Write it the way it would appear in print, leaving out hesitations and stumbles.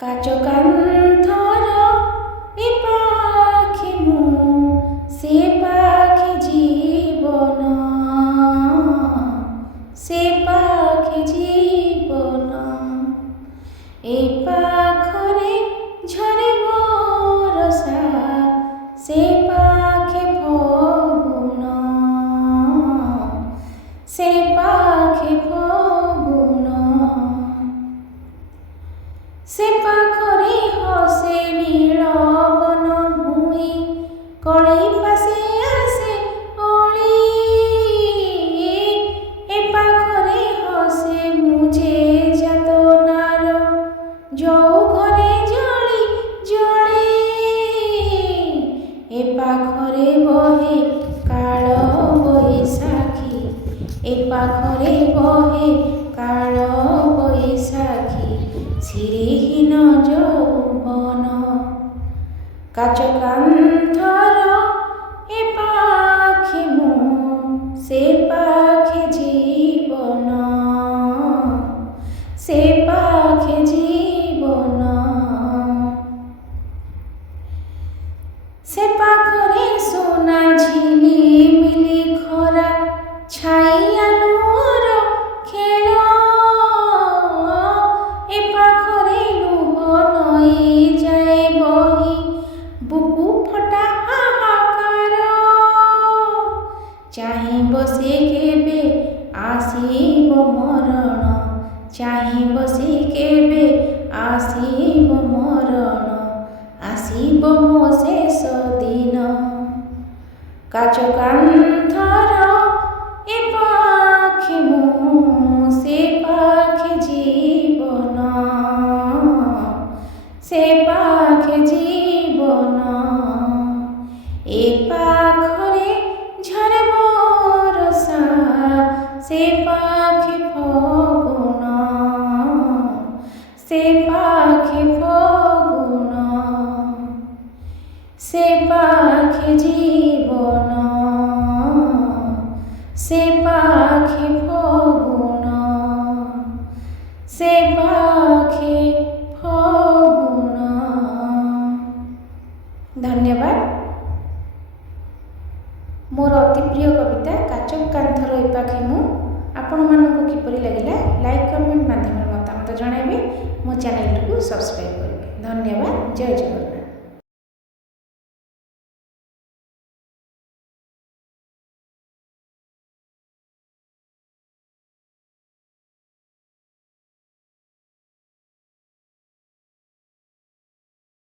କାଚ କାନ୍ଥର ଏ ପାଖେ ମୁଁ ସେ ପାଖେ ଜୀବନ, ସେ ପାଖେ ଜୀବନ। ଏ ପାଖରେ ଝରେ ବରଷା, ସେ ପାଖେ ଫଗୁଣ, ସେ ପାଖେ ଫଗୁଣ। ସେ ପାଖରେ ହସେ ନୀଳ ବନ ଭୂଇଁ, କଳି ପାଶେ ଆସେ ଅଳି। ଏ ପାଖରେ ହସେ ମୁଁ ଯେ ଯାତନାର, ଯୋଉ ଘରେ ଜଳି ଜଳି। ଏ ପାଖରେ ବହେ କାଳ ବୈଶାଖୀ, ଏ ପାଖରେ ବହେ କାଳ ବୈଶାଖୀ, ସିରିହୀନ ଯୌବନ। କାଚ କାନ୍ଥର ଏ ପାଖେ ମୁଁ ସେ ପାଖେ ଜୀବନ, ସେ ପାଖେ ଜୀବନ। ସେ ପାଖରେ ସୁନା ଝିଲିମିଲି ଖରା, ଛାଇ ଆଲୁଅର ଖେଳ। ଏ ପାଖରେ ଲୁହ ନଈ ଯାଏ ବହି, ବୁକୁ ଫଟା ହାହାକାର। ଚାହିଁବ ସେ କେବେ ଆସିବ ମରଣ, ଚାହିଁବ ସେ କେବେ ଆସିବ ମରଣ, ଆସିବ ମୋ ଶେଷ ଦିନ। କାଚ କାନ୍ଥର ଏ ପାଖେ ମୁଁ ସେ ପାଖେ ଜୀବନ, ସେ ପାଖେ ଜୀବନ। ଏ ପାଖରେ ଝରେ ବରଷା, ସେ ପାଖେ ଫଗୁଣ, ସେ ପାଖେ ଫଗୁଣ। ସେ ପାଖେ ଜୀବନ, ସେ ପାଖେ ଫଗୁଣ, ସେ ପାଖେ ଫଗୁଣ। ଧନ୍ୟବାଦ। ମୋର ଅତି ପ୍ରିୟ କବିତା କାଚ କାନ୍ଥର ଏ ପାଖେ ମୁଁ ଆପଣମାନଙ୍କୁ କିପରି ଲାଗିଲା ଲାଇକ୍ କମେଣ୍ଟ ମାଧ୍ୟମରେ ମତାମତ ଜଣାଇବେ। ମୋ ଚ୍ୟାନେଲଟିକୁ ସବସ୍କ୍ରାଇବ୍ କରିବେ। ଧନ୍ୟବାଦ। ଜୟ ଜଗନ୍ନାଥ।